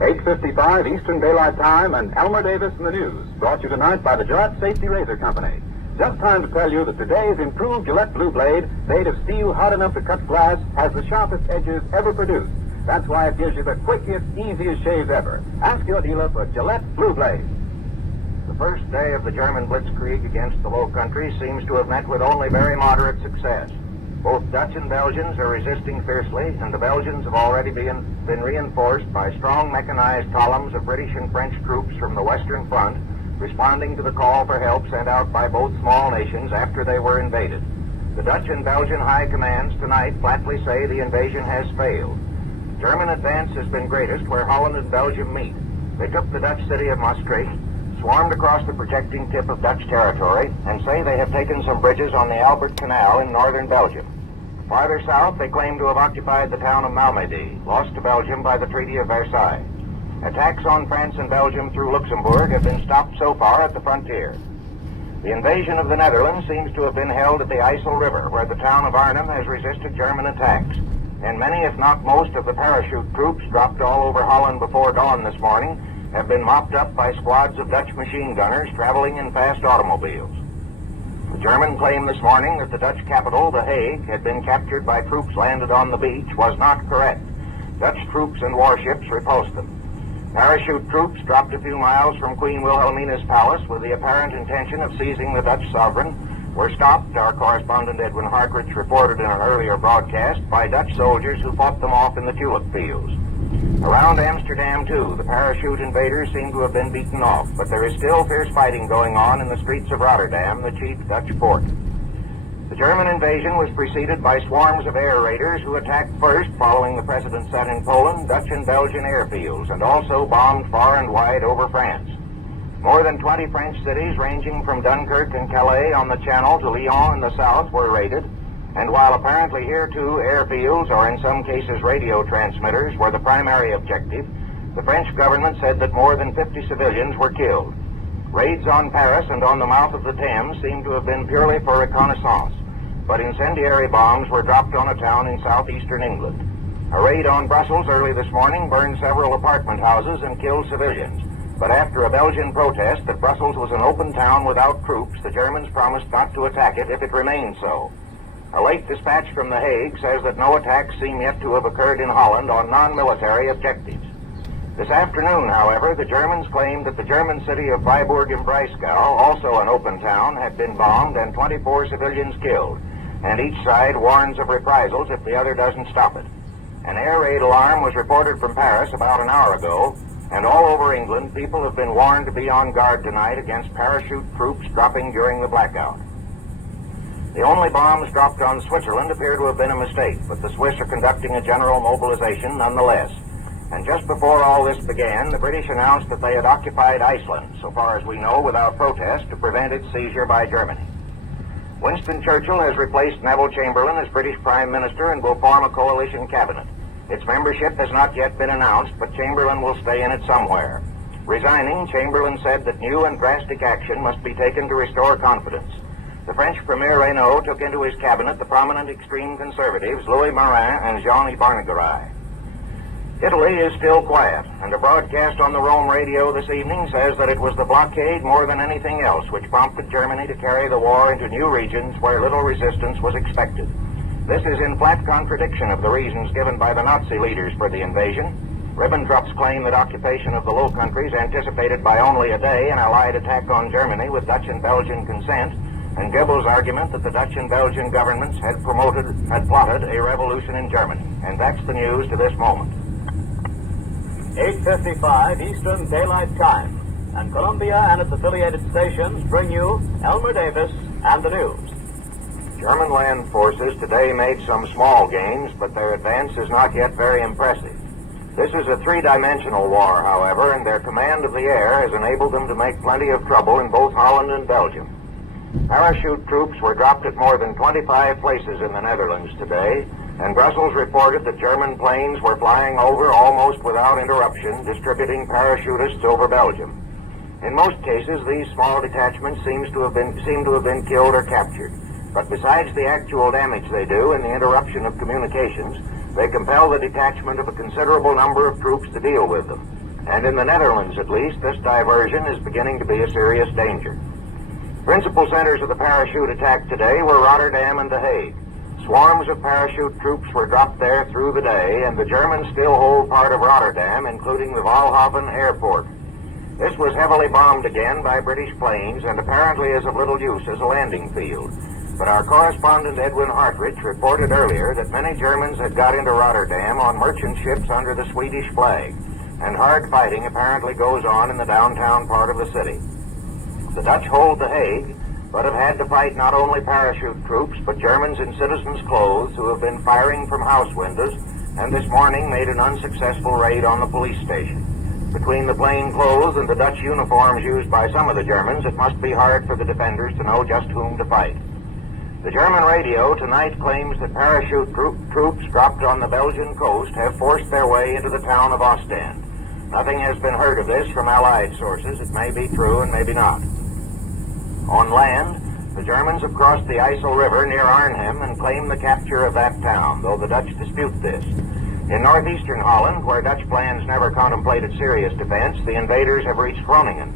8:55 Eastern Daylight Time and Elmer Davis in the news, brought you tonight by the Gillette Safety Razor Company. Just time to tell you that today's improved Gillette Blue Blade, made of steel hot enough to cut glass, has the sharpest edges ever produced. That's why it gives you the quickest, easiest shaves ever. Ask your dealer for Gillette Blue Blade. The first day of the German blitzkrieg against the Low Countries seems to have met with only very moderate success. Both Dutch and Belgians are resisting fiercely, and the Belgians have already been reinforced by strong mechanized columns of British and French troops from the Western Front, responding to the call for help sent out by both small nations after they were invaded. The Dutch and Belgian high commands tonight flatly say the invasion has failed. German advance has been greatest where Holland and Belgium meet. They took the Dutch city of Maastricht, swarmed across the projecting tip of Dutch territory, and say they have taken some bridges on the Albert Canal in northern Belgium. Farther south, they claim to have occupied the town of Malmedy, lost to Belgium by the Treaty of Versailles. Attacks on France and Belgium through Luxembourg have been stopped so far at the frontier. The invasion of the Netherlands seems to have been held at the IJssel River, where the town of Arnhem has resisted German attacks. And many, if not most, of the parachute troops dropped all over Holland before dawn this morning have been mopped up by squads of Dutch machine gunners traveling in fast automobiles. The German claim this morning that the Dutch capital, The Hague, had been captured by troops landed on the beach was not correct. Dutch troops and warships repulsed them. Parachute troops dropped a few miles from Queen Wilhelmina's palace with the apparent intention of seizing the Dutch sovereign were stopped, our correspondent Edwin Harkrich reported in an earlier broadcast, by Dutch soldiers who fought them off in the tulip fields. Around Amsterdam, too, the parachute invaders seem to have been beaten off, but there is still fierce fighting going on in the streets of Rotterdam, the chief Dutch port. The German invasion was preceded by swarms of air raiders who attacked first, following the precedent set in Poland, Dutch and Belgian airfields, and also bombed far and wide over France. More than 20 French cities, ranging from Dunkirk and Calais on the Channel to Lyon in the south, were raided. And while apparently here too airfields, or in some cases radio transmitters, were the primary objective, the French government said that more than 50 civilians were killed. Raids on Paris and on the mouth of the Thames seem to have been purely for reconnaissance, but incendiary bombs were dropped on a town in southeastern England. A raid on Brussels early this morning burned several apartment houses and killed civilians. But after a Belgian protest that Brussels was an open town without troops, the Germans promised not to attack it if it remained so. A late dispatch from The Hague says that no attacks seem yet to have occurred in Holland on non-military objectives. This afternoon, however, the Germans claimed that the German city of Viborg im Breisgau, also an open town, had been bombed and 24 civilians killed, and each side warns of reprisals if the other doesn't stop it. An air raid alarm was reported from Paris about an hour ago, and all over England, people have been warned to be on guard tonight against parachute troops dropping during the blackout. The only bombs dropped on Switzerland appear to have been a mistake, but the Swiss are conducting a general mobilization nonetheless. And just before all this began, the British announced that they had occupied Iceland, so far as we know, without protest, to prevent its seizure by Germany. Winston Churchill has replaced Neville Chamberlain as British Prime Minister and will form a coalition cabinet. Its membership has not yet been announced, but Chamberlain will stay in it somewhere. Resigning, Chamberlain said that new and drastic action must be taken to restore confidence. The French Premier Reynaud took into his cabinet the prominent extreme conservatives Louis Marin and Jean Barnégaray. Italy is still quiet, and a broadcast on the Rome radio this evening says that it was the blockade more than anything else which prompted Germany to carry the war into new regions where little resistance was expected. This is in flat contradiction of the reasons given by the Nazi leaders for the invasion. Ribbentrop's claim that occupation of the Low Countries anticipated by only a day an Allied attack on Germany with Dutch and Belgian consent, and Goebbels' argument that the Dutch and Belgian governments had plotted a revolution in Germany. And that's the news to this moment. 8:55 Eastern Daylight Time, and Columbia and its affiliated stations bring you Elmer Davis and the news. German land forces today made some small gains, but their advance is not yet very impressive. This is a three-dimensional war, however, and their command of the air has enabled them to make plenty of trouble in both Holland and Belgium. Parachute troops were dropped at more than 25 places in the Netherlands today, and Brussels reported that German planes were flying over almost without interruption, distributing parachutists over Belgium. In most cases, these small detachments seem to have been killed or captured. But besides the actual damage they do and the interruption of communications, they compel the detachment of a considerable number of troops to deal with them. And in the Netherlands, at least, this diversion is beginning to be a serious danger. Principal centers of the parachute attack today were Rotterdam and The Hague. Swarms of parachute troops were dropped there through the day, and the Germans still hold part of Rotterdam, including the Walhaven airport. This was heavily bombed again by British planes and apparently is of little use as a landing field. But our correspondent Edwin Hartridge reported earlier that many Germans had got into Rotterdam on merchant ships under the Swedish flag, and hard fighting apparently goes on in the downtown part of the city. The Dutch hold The Hague, but have had to fight not only parachute troops, but Germans in citizens' clothes who have been firing from house windows, and this morning made an unsuccessful raid on the police station. Between the plain clothes and the Dutch uniforms used by some of the Germans, it must be hard for the defenders to know just whom to fight. The German radio tonight claims that parachute troops dropped on the Belgian coast have forced their way into the town of Ostend. Nothing has been heard of this from Allied sources. It may be true and maybe not. On land, the Germans have crossed the IJssel River near Arnhem and claim the capture of that town, though the Dutch dispute this. In northeastern Holland, where Dutch plans never contemplated serious defense, the invaders have reached Groningen.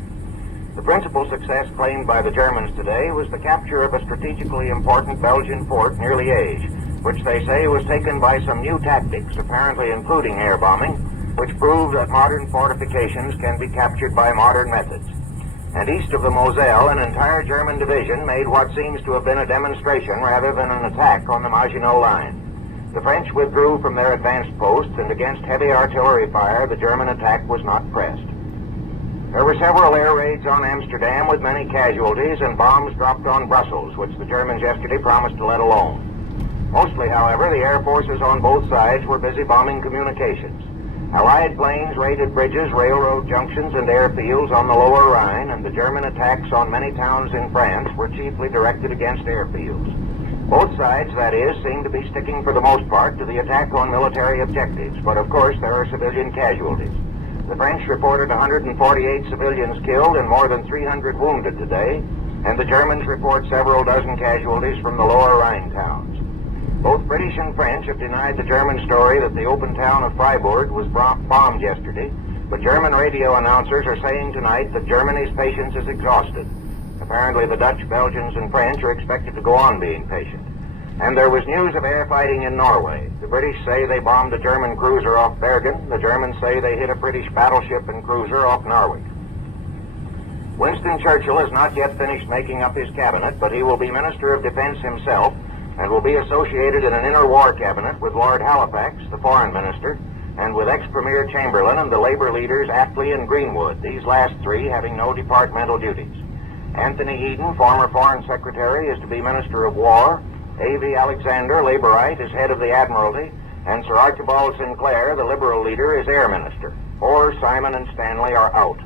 The principal success claimed by the Germans today was the capture of a strategically important Belgian fort near Liège, which they say was taken by some new tactics, apparently including air bombing, which prove that modern fortifications can be captured by modern methods. And east of the Moselle, an entire German division made what seems to have been a demonstration rather than an attack on the Maginot Line. The French withdrew from their advanced posts, and against heavy artillery fire, the German attack was not pressed. There were several air raids on Amsterdam with many casualties and bombs dropped on Brussels, which the Germans yesterday promised to let alone. Mostly, however, the air forces on both sides were busy bombing communications. Allied planes raided bridges, railroad junctions, and airfields on the Lower Rhine, and the German attacks on many towns in France were chiefly directed against airfields. Both sides, that is, seem to be sticking for the most part to the attack on military objectives, but of course there are civilian casualties. The French reported 148 civilians killed and more than 300 wounded today, and the Germans report several dozen casualties from the Lower Rhine towns. Both British and French have denied the German story that the open town of Freiburg was bombed yesterday, but German radio announcers are saying tonight that Germany's patience is exhausted. Apparently the Dutch, Belgians, and French are expected to go on being patient. And there was news of air fighting in Norway. The British say they bombed a German cruiser off Bergen. The Germans say they hit a British battleship and cruiser off Narvik. Winston Churchill has not yet finished making up his cabinet, but he will be Minister of Defense himself and will be associated in an interwar cabinet with Lord Halifax, the Foreign Minister, and with ex-Premier Chamberlain and the Labour leaders Attlee and Greenwood, these last three having no departmental duties. Anthony Eden, former Foreign Secretary, is to be Minister of War. A.V. Alexander, Labourite, is head of the Admiralty, and Sir Archibald Sinclair, the Liberal leader, is Air Minister. Orr, Simon, and Stanley are out.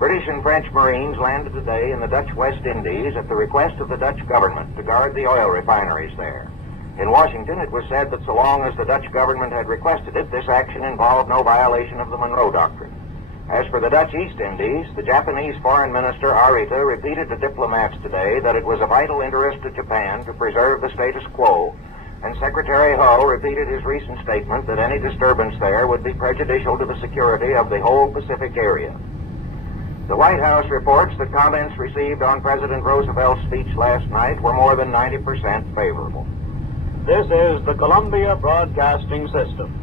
British and French Marines landed today in the Dutch West Indies at the request of the Dutch government to guard the oil refineries there. In Washington, it was said that so long as the Dutch government had requested it, this action involved no violation of the Monroe Doctrine. As for the Dutch East Indies, the Japanese Foreign Minister Arita repeated to diplomats today that it was a vital interest to Japan to preserve the status quo, and Secretary Hull repeated his recent statement that any disturbance there would be prejudicial to the security of the whole Pacific area. The White House reports that comments received on President Roosevelt's speech last night were more than 90% favorable. This is the Columbia Broadcasting System.